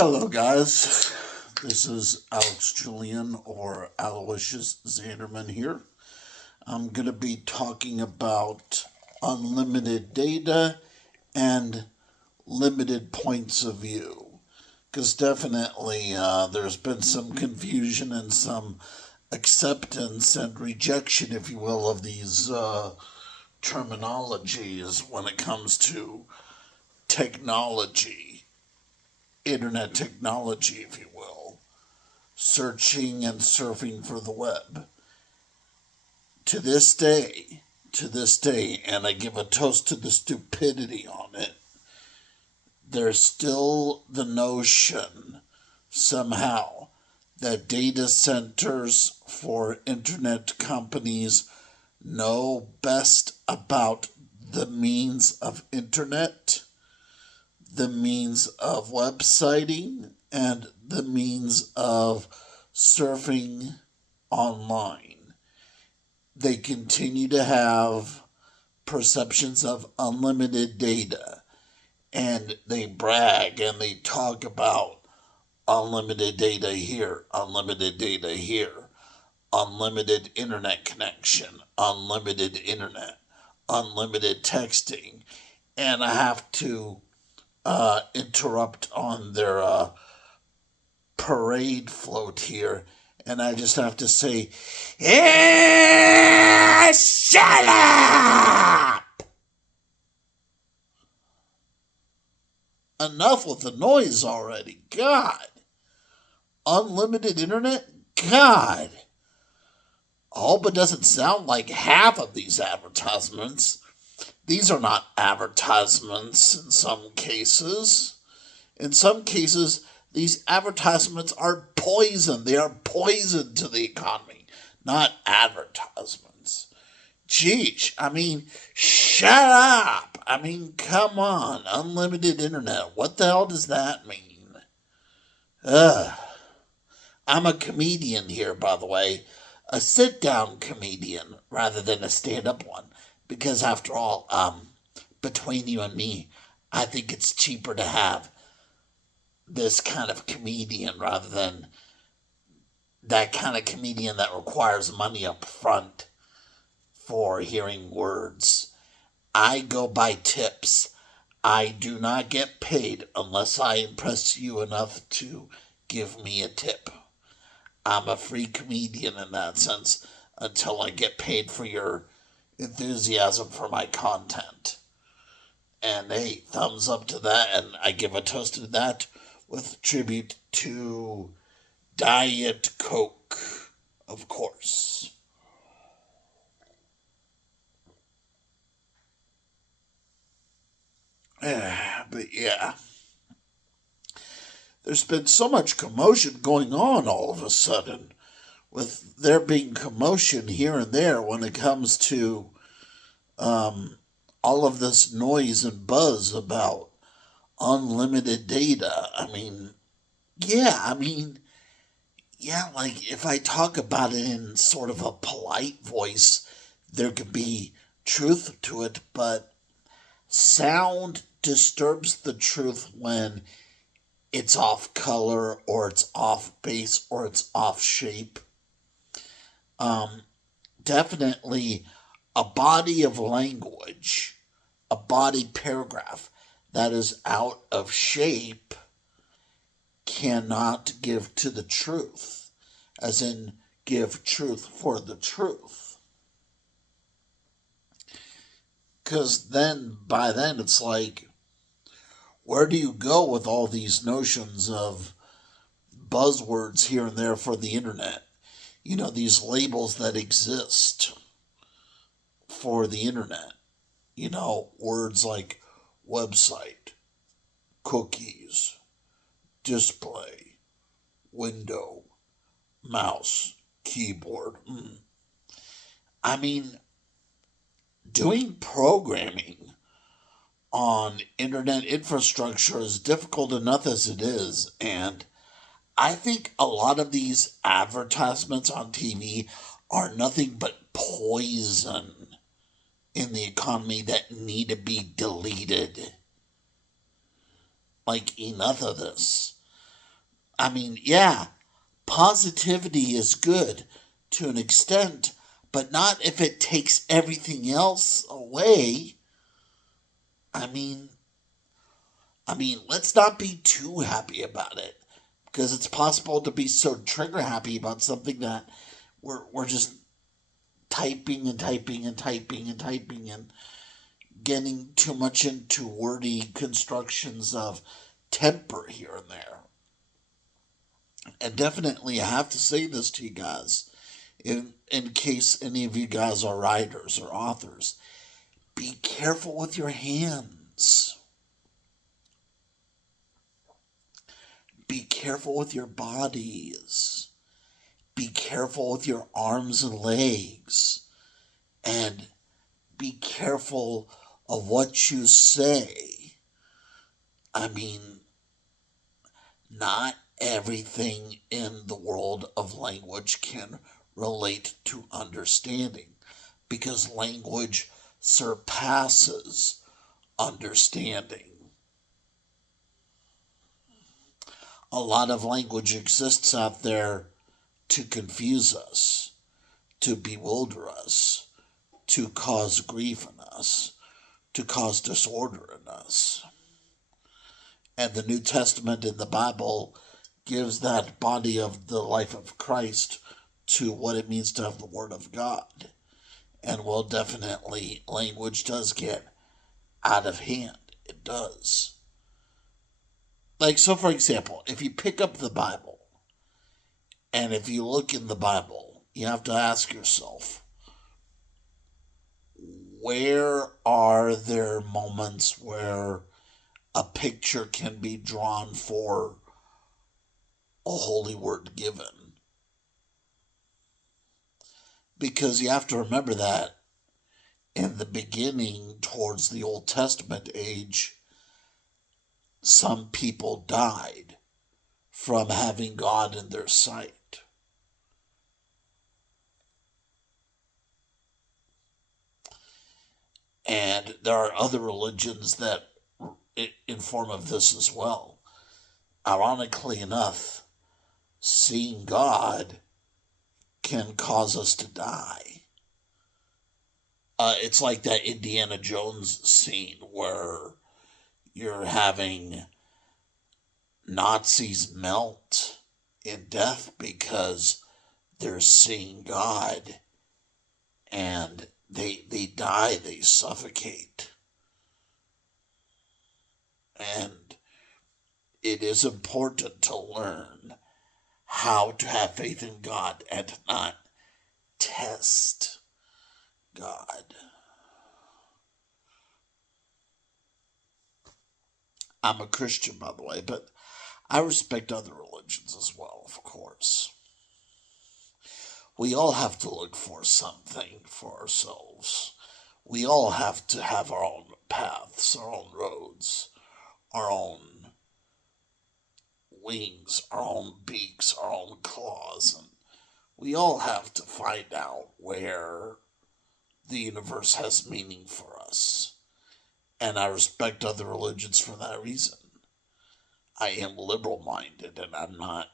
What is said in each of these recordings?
Hello, guys. This is Alex Julian or Aloysius Zanderman here. I'm going to be talking about unlimited data and limited points of view. Because definitely there's been some confusion and some acceptance and rejection, if you will, of these terminologies when it comes to technology, internet technology, if you will, searching and surfing for the web. To this day, and I give a toast to the stupidity on it, there's still the notion somehow that data centers for internet companies know best about the means of internet, the means of websiting, and the means of surfing online. They continue to have perceptions of unlimited data, and they brag and they talk about unlimited data here, unlimited data here, unlimited internet connection, unlimited internet, unlimited texting. And I have to interrupt on their parade float here, and I just have to say, yeah, shut up! Enough with the noise already. God. Unlimited internet? God. I hope it doesn't sound like half of these advertisements. These are not advertisements in some cases. In some cases, these advertisements are poison. They are poison to the economy, not advertisements. Geesh, shut up. Come on. Unlimited internet. What the hell does that mean? Ugh. I'm a comedian here, by the way. A sit-down comedian rather than a stand-up one. Because after all, between you and me, I think it's cheaper to have this kind of comedian rather than that kind of comedian that requires money up front for hearing words. I go by tips. I do not get paid unless I impress you enough to give me a tip. I'm a free comedian in that sense until I get paid for your enthusiasm for my content. And hey, thumbs up to that, and I give a toast to that with tribute to Diet Coke, of course. But yeah, there's been so much commotion going on all of a sudden, with there being commotion here and there when it comes to all of this noise and buzz about unlimited data. Yeah, like if I talk about it in sort of a polite voice, there could be truth to it, but sound disturbs the truth when it's off color or it's off base or it's off shape. Um, Definitely a body of language, a body paragraph that is out of shape cannot give to the truth, as in give truth for the truth. Because by then, it's like, where do you go with all these notions of buzzwords here and there for the internet? These labels that exist for the internet. Words like website, cookies, display, window, mouse, keyboard. I mean, doing programming on internet infrastructure is difficult enough as it is, and I think a lot of these advertisements on TV are nothing but poison in the economy that need to be deleted. Like, enough of this. I mean, yeah, positivity is good to an extent, but not if it takes everything else away. I mean, let's not be too happy about it because it's possible to be so trigger happy about something that we're just typing and typing and typing and typing and getting too much into wordy constructions of temper here and there. And definitely, I have to say this to you guys, in case any of you guys are writers or authors, be careful with your hands. Be careful with your bodies. Be careful with your arms and legs. And be careful of what you say. I mean, not everything in the world of language can relate to understanding because language surpasses understanding. A lot of language exists out there to confuse us, to bewilder us, to cause grief in us, to cause disorder in us. And the New Testament in the Bible gives that body of the life of Christ to what it means to have the Word of God. And well, definitely, language does get out of hand. It does. Like, so for example, if you pick up the Bible, and if you look in the Bible, you have to ask yourself, where are there moments where a picture can be drawn for a holy word given? Because you have to remember that in the beginning, towards the Old Testament age, some people died from having God in their sight. And there are other religions that inform of this as well. Ironically enough, seeing God can cause us to die. It's like that Indiana Jones scene where you're having Nazis melt in death because they're seeing God and they die, they suffocate. And it is important to learn how to have faith in God and not test God. I'm a Christian, by the way, but I respect other religions as well, of course. We all have to look for something for ourselves. We all have to have our own paths, our own roads, our own wings, our own beaks, our own claws, and we all have to find out where the universe has meaning for us. And I respect other religions for that reason. I am liberal minded and I'm not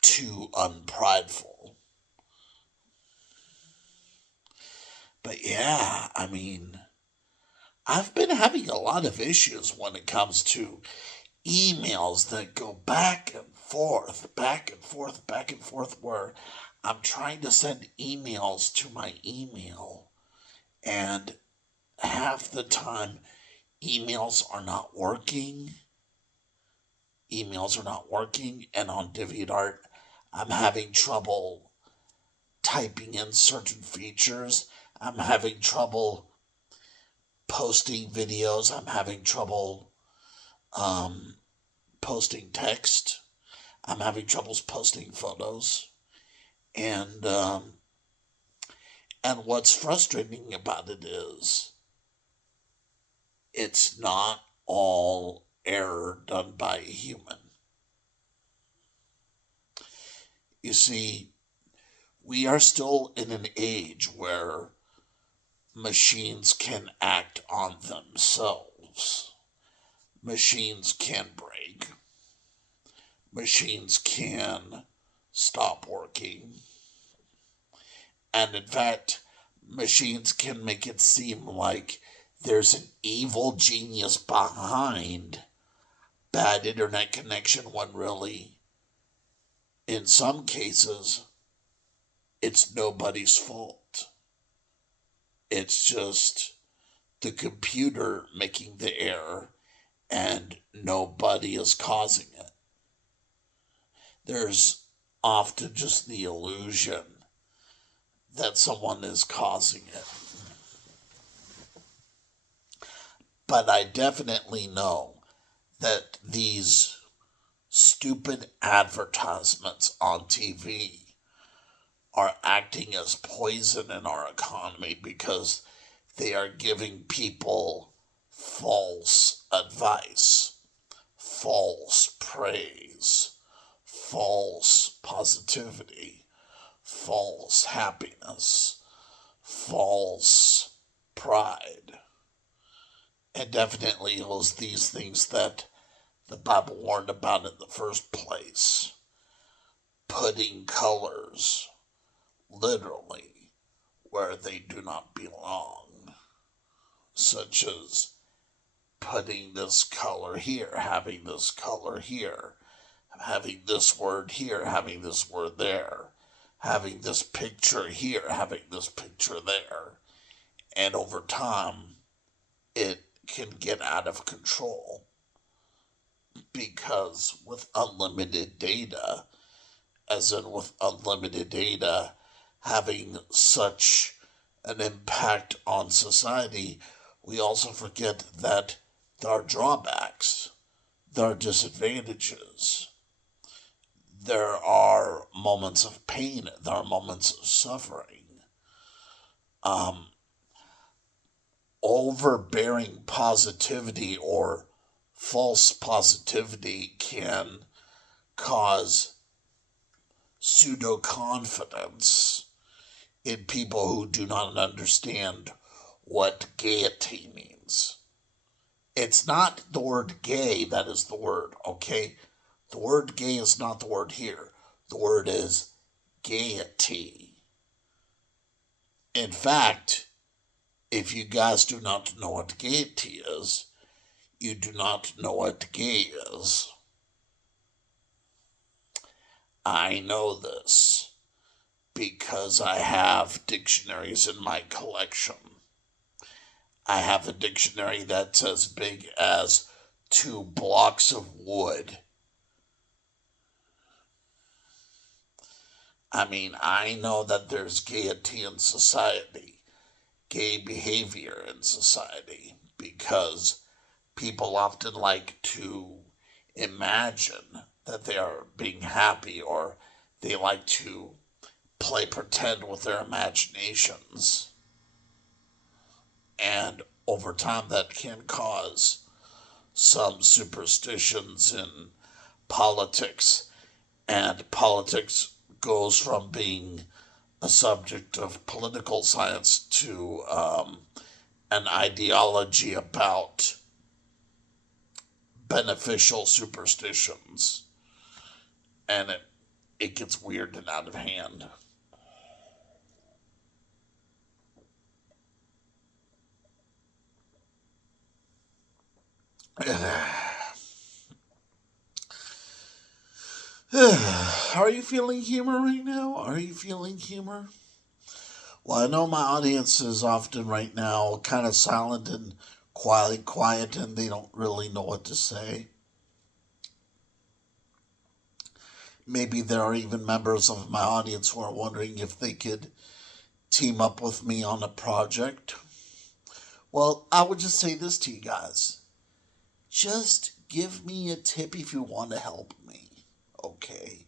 too unprideful. But yeah, I've been having a lot of issues when it comes to emails that go back and forth, back and forth, back and forth, where I'm trying to send emails to my email, and half the time emails are not working. Emails are not working, and on DeviantArt, I'm having trouble typing in certain features. I'm having trouble posting videos. I'm having trouble posting text. I'm having troubles posting photos. And what's frustrating about it is it's not all error done by a human. You see, we are still in an age where machines can act on themselves. Machines can break. machines can stop working. And in fact, machines can make it seem like there's an evil genius behind bad internet connection when really, in some cases, it's nobody's fault. It's just the computer making the error and nobody is causing it. There's often just the illusion that someone is causing it. But I definitely know that these stupid advertisements on TV are acting as poison in our economy because they are giving people false advice, false praise, false positivity, false happiness, false pride. And definitely it was these things that the Bible warned about in the first place. Putting colors, literally, where they do not belong. Such as putting this color here, having this color here, having this word here, having this word there, having this picture here, having this picture there. And over time, it can get out of control. Because with unlimited data, as in with unlimited data having such an impact on society, we also forget that there are drawbacks, there are disadvantages, there are moments of pain, there are moments of suffering. Overbearing positivity or false positivity can cause pseudo confidence in people who do not understand what gaiety means. It's not the word gay that is the word, okay? The word gay is not the word here. The word is gaiety. In fact, if you guys do not know what gaiety is, you do not know what gay is. I know this because I have dictionaries in my collection. I have a dictionary that's as big as 2 blocks of wood. I mean, I know that there's gaiety in society, gay behavior in society, because people often like to imagine that they are being happy, or they like to play pretend with their imaginations. And over time, that can cause some superstitions in politics. And politics goes from being a subject of political science to an ideology about beneficial superstitions. And it gets weird and out of hand. Are you feeling humor right now? Are you feeling humor? Well, I know my audience is often right now kind of silent and quiet, and they don't really know what to say. Maybe there are even members of my audience who are wondering if they could team up with me on a project. Well, I would just say this to you guys. Just give me a tip if you want to help me. Okay?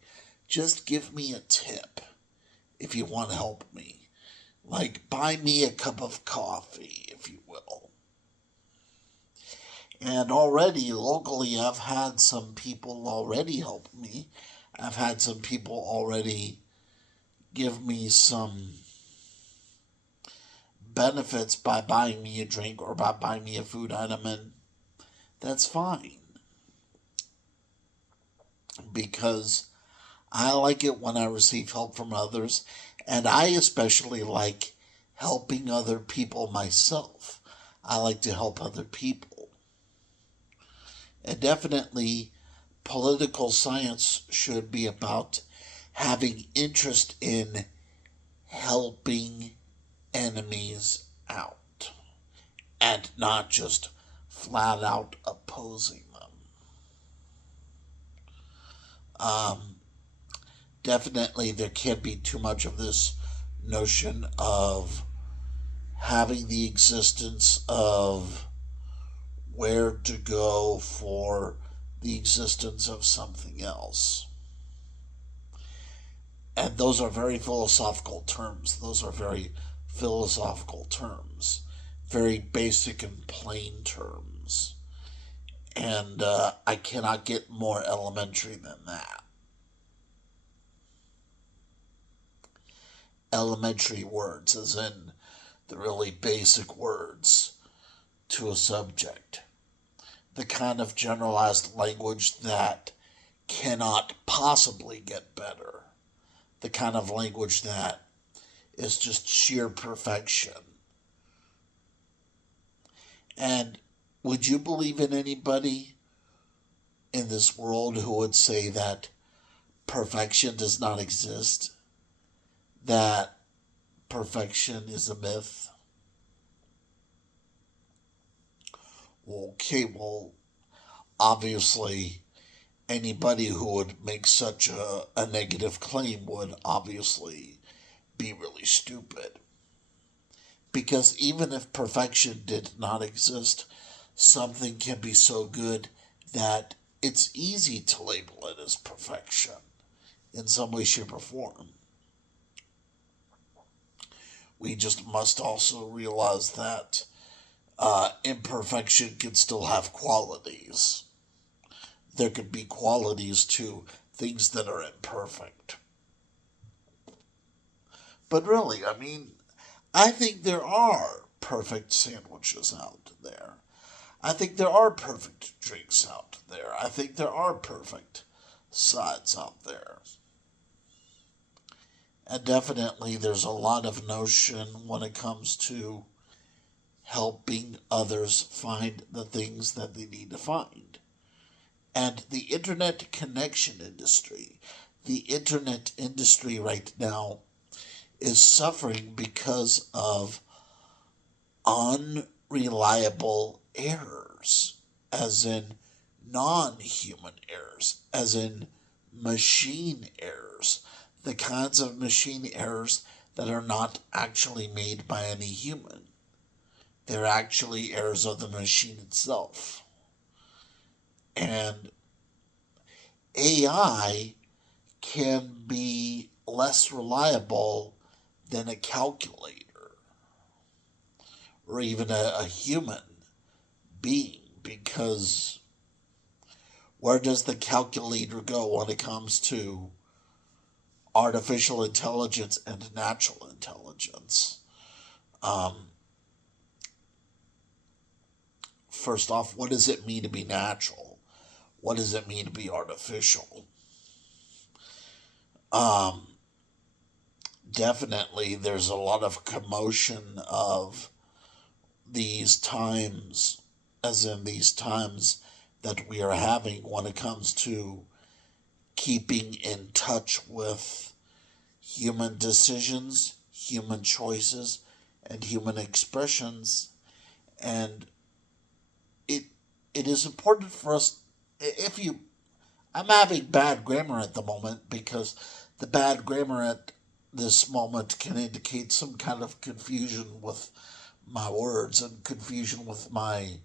Just give me a tip if you want to help me. Like, buy me a cup of coffee, if you will. And already, locally, I've had some people already help me. I've had some people already give me some benefits by buying me a drink or by buying me a food item, and that's fine. because I like it when I receive help from others, and I especially like helping other people myself. I like to help other people. And definitely, political science should be about having interest in helping enemies out and not just flat out opposing them. Um, Definitely, there can't be too much of this notion of having the existence of where to go for the existence of something else. And those are very philosophical terms. Those are very philosophical terms, very basic and plain terms. And I cannot get more elementary than that. Elementary words, as in the really basic words to a subject. The kind of generalized language that cannot possibly get better. The kind of language that is just sheer perfection. And would you believe in anybody in this world who would say that perfection does not exist? That perfection is a myth? Okay, well, obviously, anybody who would make such a negative claim would obviously be really stupid. Because even if perfection did not exist, something can be so good that it's easy to label it as perfection in some way, shape, or form. We just must also realize that imperfection can still have qualities. There could be qualities to things that are imperfect. But really, I mean, I think there are perfect sandwiches out there. I think there are perfect drinks out there. I think there are perfect sides out there. And definitely there's a lot of notion when it comes to helping others find the things that they need to find. And the internet connection industry, the internet industry right now is suffering because of unreliable errors, as in non human errors, as in machine errors, the kinds of machine errors that are not actually made by any human. They're actually errors of the machine itself. And AI can be less reliable than a calculator or even a human being, because where does the calculator go when it comes to artificial intelligence and natural intelligence? First off, what does it mean to be natural? What does it mean to be artificial? Definitely, there's a lot of commotion of these times, as in these times that we are having when it comes to keeping in touch with human decisions, human choices, and human expressions. And it it is important for us, if you I'm having bad grammar at the moment because the bad grammar at this moment can indicate some kind of confusion with my words and confusion with my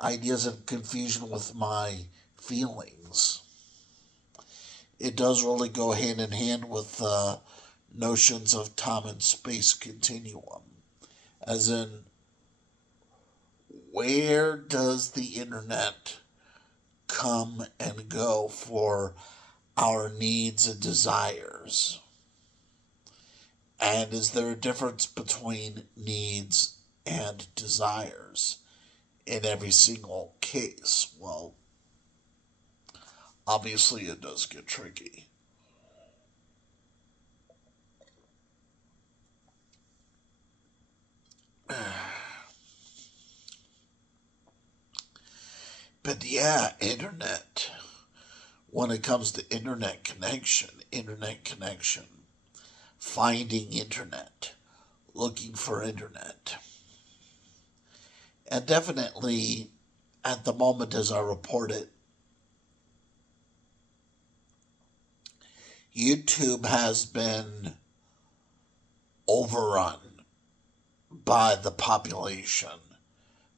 ideas and confusion with my feelings. It does really go hand in hand with notions of time and space continuum, as in, where does the internet come and go for our needs and desires? And is there a difference between needs and desires in every single case? Well, obviously it does get tricky. But yeah, internet. When it comes to internet connection, finding internet, looking for internet. And definitely, at the moment as I report it, YouTube has been overrun by the population.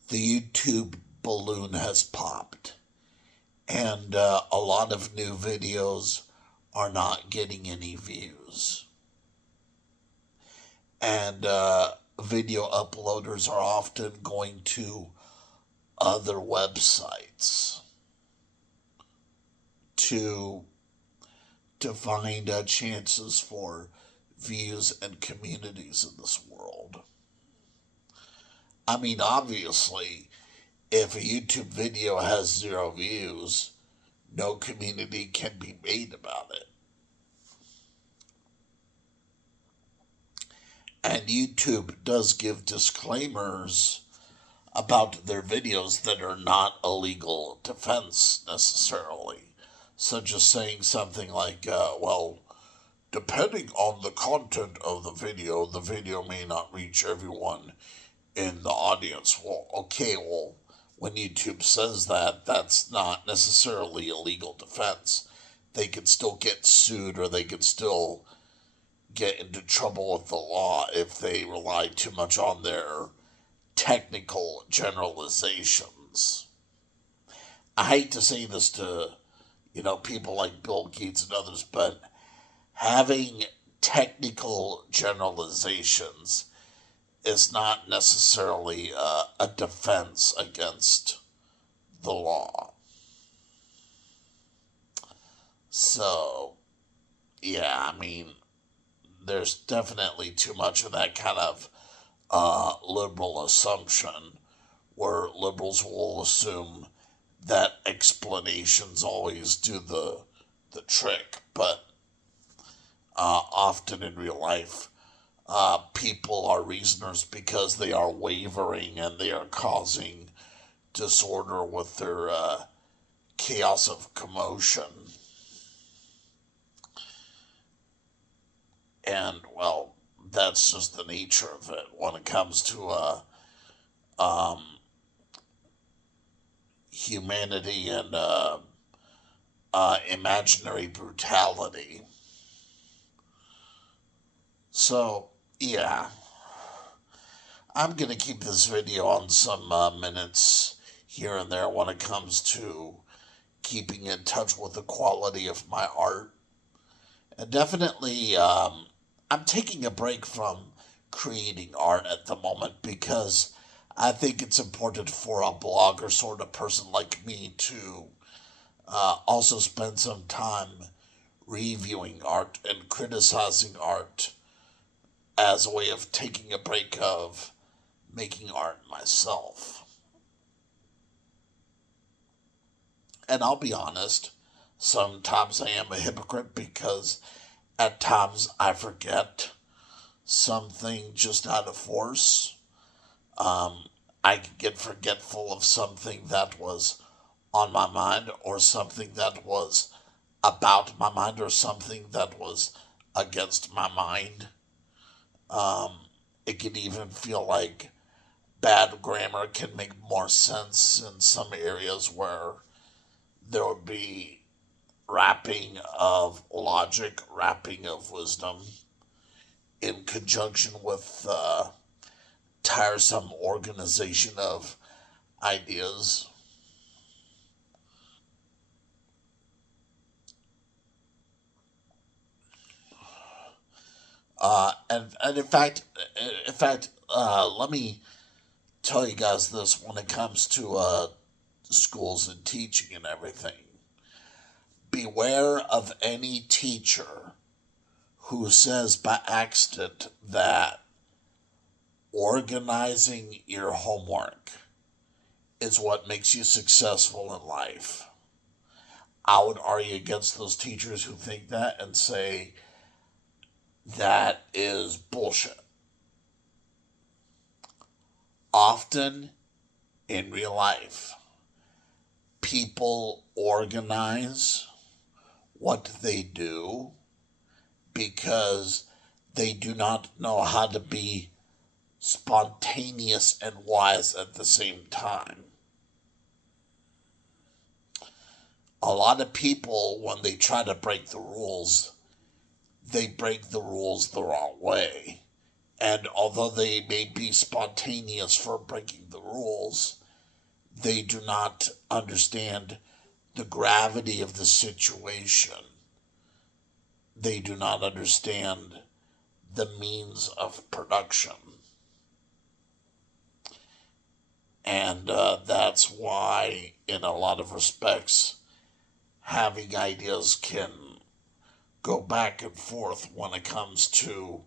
The YouTube balloon has popped, and a lot of new videos are not getting any views. And video uploaders are often going to other websites to find chances for views and communities in this world. I mean, obviously, if a YouTube video has 0 views, no community can be made about it. And YouTube does give disclaimers about their videos that are not a legal defense necessarily, such as saying something like, well, depending on the content of the video may not reach everyone in the audience. Well, okay, well, when YouTube says that, that's not necessarily a legal defense. They could still get sued, or they could still get into trouble with the law if they rely too much on their technical generalizations. I hate to say this to, people like Bill Gates and others, but having technical generalizations is not necessarily a defense against the law. So, yeah, I mean, there's definitely too much of that kind of liberal assumption where liberals will assume that explanations always do the trick, but often in real life, people are reasoners because they are wavering and they are causing disorder with their chaos of commotion. And, well, that's just the nature of it when it comes to humanity and imaginary brutality. So, yeah, I'm going to keep this video on some minutes here and there when it comes to keeping in touch with the quality of my art. And definitely, I'm taking a break from creating art at the moment because I think it's important for a blogger sort of person like me to also spend some time reviewing art and criticizing art as a way of taking a break of making art myself. And I'll be honest, sometimes I am a hypocrite because at times I forget something just out of force. I can get forgetful of something that was on my mind, or something that was about my mind, or something that was against my mind. It can even feel like bad grammar can make more sense in some areas where there would be wrapping of logic, wrapping of wisdom, in conjunction with tiresome organization of ideas. And let me tell you guys this when it comes to schools and teaching and everything. Beware of any teacher who says by accident that organizing your homework is what makes you successful in life. I would argue against those teachers who think that and say that is bullshit. Often in real life, people organize what they do because they do not know how to be spontaneous and wise at the same time. A lot of people, when they try to break the rules, they break the rules the wrong way. And although they may be spontaneous for breaking the rules, they do not understand the gravity of the situation. They do not understand the means of production. And that's why, in a lot of respects, having ideas can go back and forth when it comes to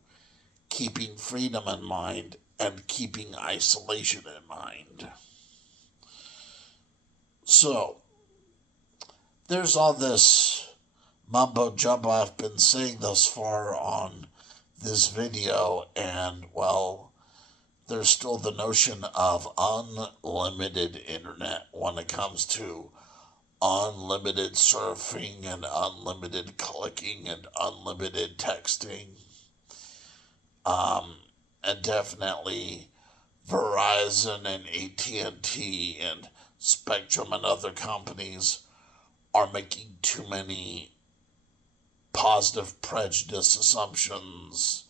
keeping freedom in mind and keeping isolation in mind. So, there's all this mumbo jumbo I've been saying thus far on this video, and well, there's still the notion of unlimited internet when it comes to unlimited surfing and unlimited clicking and unlimited texting. And definitely Verizon and AT&T and Spectrum and other companies are making too many positive prejudice assumptions.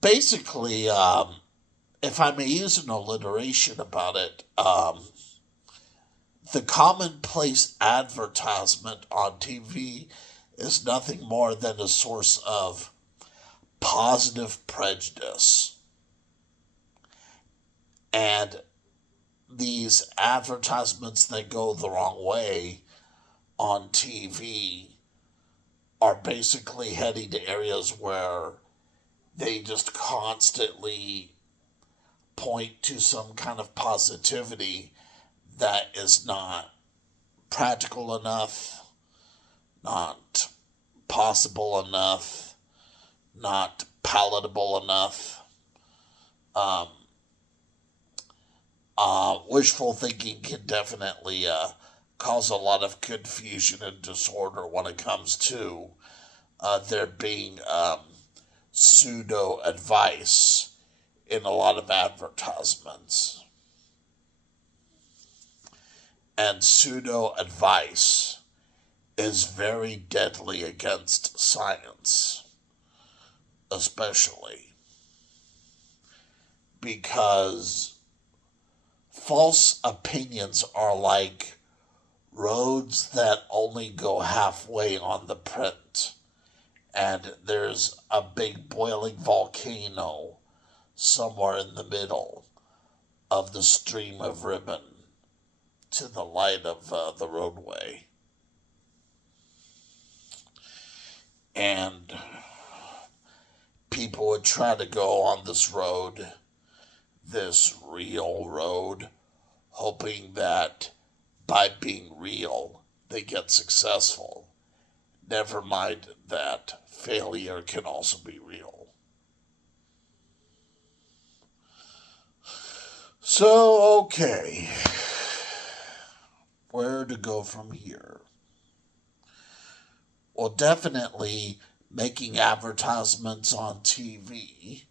Basically, if I may use an alliteration about it, the commonplace advertisement on TV is nothing more than a source of positive prejudice. And these advertisements that go the wrong way on TV are basically heading to areas where they just constantly point to some kind of positivity that is not practical enough, not possible enough, not palatable enough. Wishful thinking can definitely cause a lot of confusion and disorder when it comes to there being pseudo advice in a lot of advertisements. And pseudo advice is very deadly against science, especially because false opinions are like roads that only go halfway on the print, and there's a big boiling volcano somewhere in the middle of the stream of ribbon to the light of the roadway. And people would try to go on this road, this real road, hoping that by being real, they get successful. Never mind that failure can also be real. So, okay. Where to go from here? Well, definitely making advertisements on TV.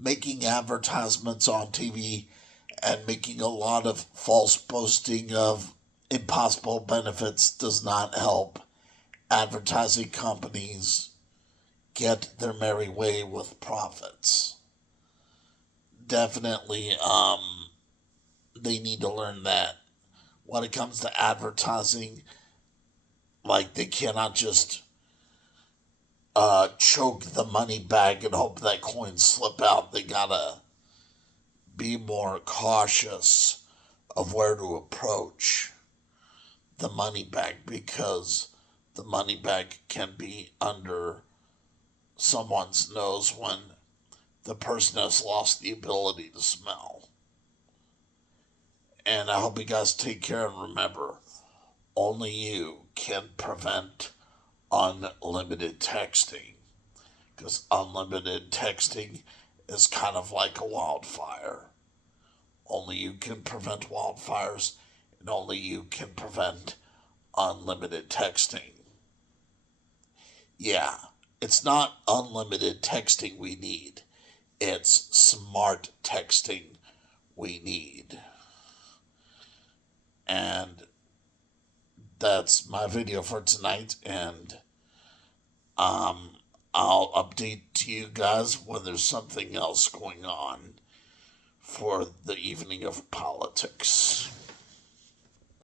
Making advertisements on TV and making a lot of false boasting of impossible benefits does not help advertising companies get their merry way with profits. Definitely, they need to learn that when it comes to advertising, like they cannot just choke the money bag and hope that coins slip out. They gotta be more cautious of where to approach the money bag because the money bag can be under someone's nose when the person has lost the ability to smell. And I hope you guys take care, and remember, only you can prevent unlimited texting. Because unlimited texting is kind of like a wildfire. Only you can prevent wildfires, and only you can prevent unlimited texting. Yeah, it's not unlimited texting we need. It's smart texting we need. And that's my video for tonight, and I'll update to you guys when there's something else going on for the evening of politics.